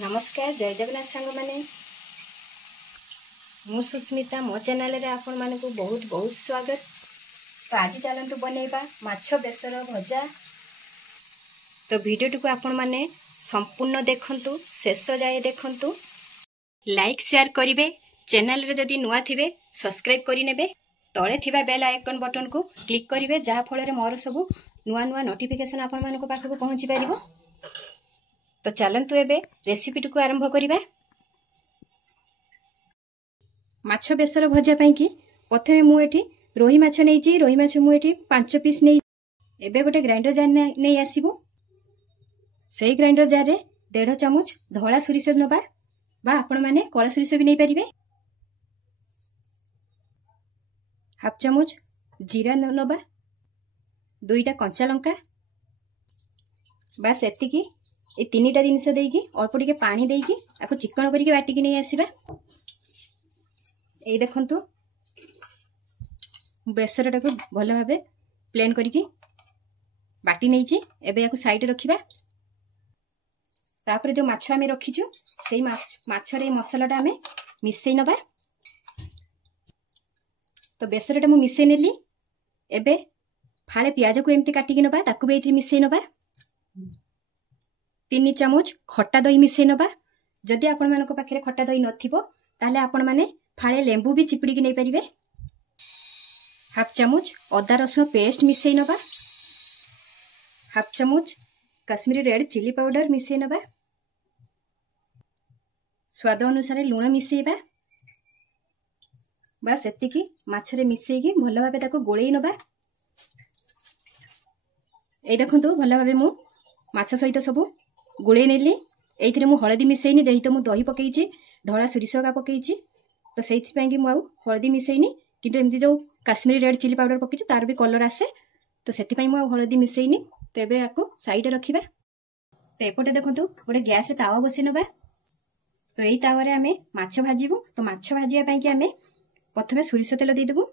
नमस्कार जय जगन्नाथ सांग मैंने मु सुस्मिता मो चैनल रे आपण मानक बहुत बहुत स्वागत। तो आज चलतु बनैबा माछ बेसर भजा। तो वीडियो को आपण माने संपूर्ण देखंतु शेष जाए देखंतु लाइक शेयर करिवे। चैनल रे जदि नुआ थिबे सब्सक्राइब करि नेबे। तळे थिबा बेल आइकन बटन को क्लिक करिवे जहा फल रे मोर सब नुआ नुआ नोटिफिकेशन आपण मानक पाखक पहुंची परिबो। तो चलतु एबे रेसिपी को आरंभ करिबा। माछ बेसर भजा पई कि प्रथमे मु एठी रोही माछ नेइची। रोही माछ मु एठी 5 पीस नै। एबे गोटे ग्राइंडर जार नै आसीबो। सेही ग्राइंडर जार रे 1.5 चमच धोला सोरिष नबा बा आपण माने कळा सोरिष भी नै परिबे। हाफ चमच जीरा नबा, 2टा कंचा लंका बस एतिकी। ए 3टा जिनस देकी अल्प टिके पानी देकी आको चिकन करके बाटिकी नै आसीबा। ए देखंतु बेसरटा को भल भाबे प्लेन करके बाटी नैची। एबे याको साइड रखिबा। तापर जो माछ आमे रखिछु सेही माछ रे मसालाटा आमे मिसै नबा। तो बेसरटा मु मिसै नेली। एबे फाळे प्याज को एम्ति काटिकी नबा ताकू बे इथि मिसै नबा। 3 चमच खट्टा दही मिसै नबा। जदि आपण मानको पाखरे खट्टा दही नथिबो ताले आपण माने फाळे लेंबू भी चिपुड़ी की नै परिबे। हाफ चमच अदा रसुण पेस्ट मिसै नबा। हाफ चमच कश्मीरी रेड चिली पाउडर मिसै नबा। स्वाद अनुसार लूण मिसैबा। बस एतिकी माछरे मिसैकी भल भाबे ताको गोळेई नबा। ए देखंतु भल भाबे मु माछ सहित सब गोळे नेली। एइथिरे मु हळदी मिसैनी जेहितो मु दही पकेइची, धळा सोरिष का पकेइची। तो सेइथि पई कि मु आउ हळदी मिसैनी, किंतु एमति जो काश्मीरी रेड चिली पाउडर पकेइची तार भी कलर आसे। तो सेति पई मु आउ हळदी मिसैनी। तो एबे आको साइड रखिबा। तो एपटे देखंतु गोटे गैस रे तावा बसै नबा। तो एई तावा रे आमे माछ भाजिबु। तो माछ भाजिया पई कि आमे प्रथमे सोरिष तेल दे देबु।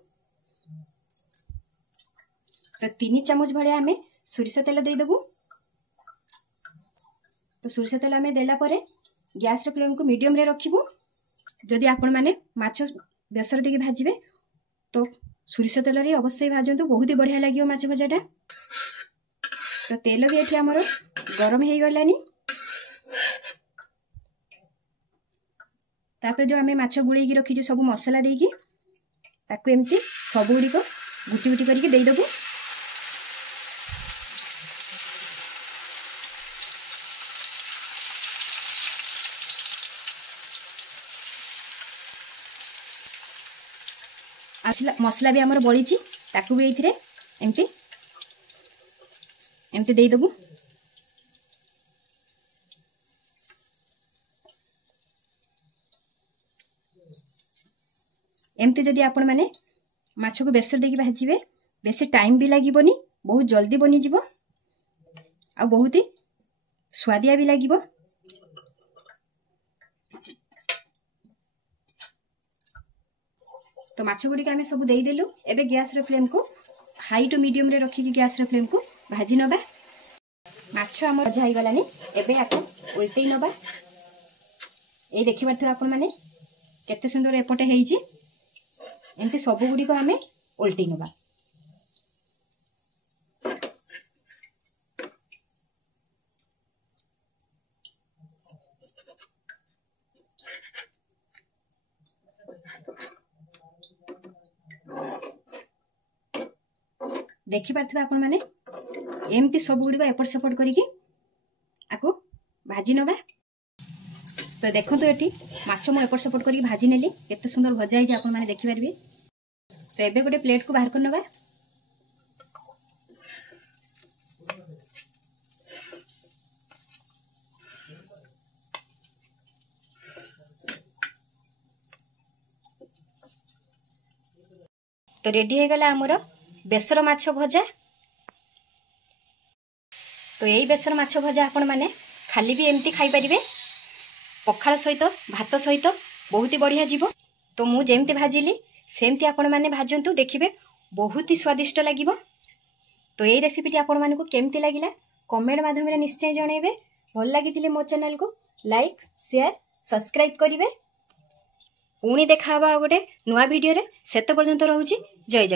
तो 3 चमच भले आमे सोरिष तेल दे देबु। तो सोरिष तेल आमे देला परे गैस रे फ्लेम को मीडियम रे रखिबु। जदि आपण माने माछ बेसर देके भाजिबे तो सोरिष तेल रे अवश्य भाजंतु, बहुत ही बढ़िया लागियो माछ भजाटा। तो तेल भी एठी हमर गरम हे गलानी। तापर जो आमे माछ गुळेकी रखी जे सब मसाला देकी ताकू एमती सब गुडी को गुटी गुटी करके देई दबु। मसला भी आमर बळीची ताकू भी एथिरे एमती एमती देई दबु। एमती जदि आपण माने माछ को बेसर देकी भाजिबे बेसी टाइम भी लागिबोनी, बहुत जल्दी बनी जिवो आ बहुत ही स्वादिया भी लागिबो। तो माछ गुडी के आमे सब देई देलु। एबे गैस रे फ्लेम को हाई टू मीडियम रे रखी गैस रे फ्लेम को भाजी नबा। माछ हमर भजा गलानी। एबे आको उल्टै नबा। ए देखि परथु आपण माने केते सुंदर एपटे हेइची। एमती सब गुडी को आमे उल्टै नबा। देखि पारथबे आपण माने एमती सब गुडी को एपट सपोर्ट करिकि आको भाजी नबा। तो देखंतु एठी माछ मो एपट सपोर्ट करिकि भाजी नेली। केते सुंदर भजा हिजे आपण माने देखि परबे। तो एबे गोटे प्लेट को बाहर कर नबा। तो रेडी हे गला हमर बेसर माछ भजा। तो यही बेसर माछ भजा आपण माने खाली भी एमती खाई परिबे, पखाळ सहित भात सहित बहुत ही बढ़िया जीवो। तो मु जेमती भाजिली सेमती आपण माने भाजंतु, देखिबे बहुत ही स्वादिष्ट लागिबो। तो यही रेसिपीटी आपण मानकु केमती लागिला कमेंट माध्यम रे निश्चय जणेबे। भल लागितिले मो चैनल को लाइक शेयर सब्सक्राइब करेंगे। पुणी देखा गोटे नुआ वीडियो रे। सेत पर्यंत रहूची। जय जगन्नाथ।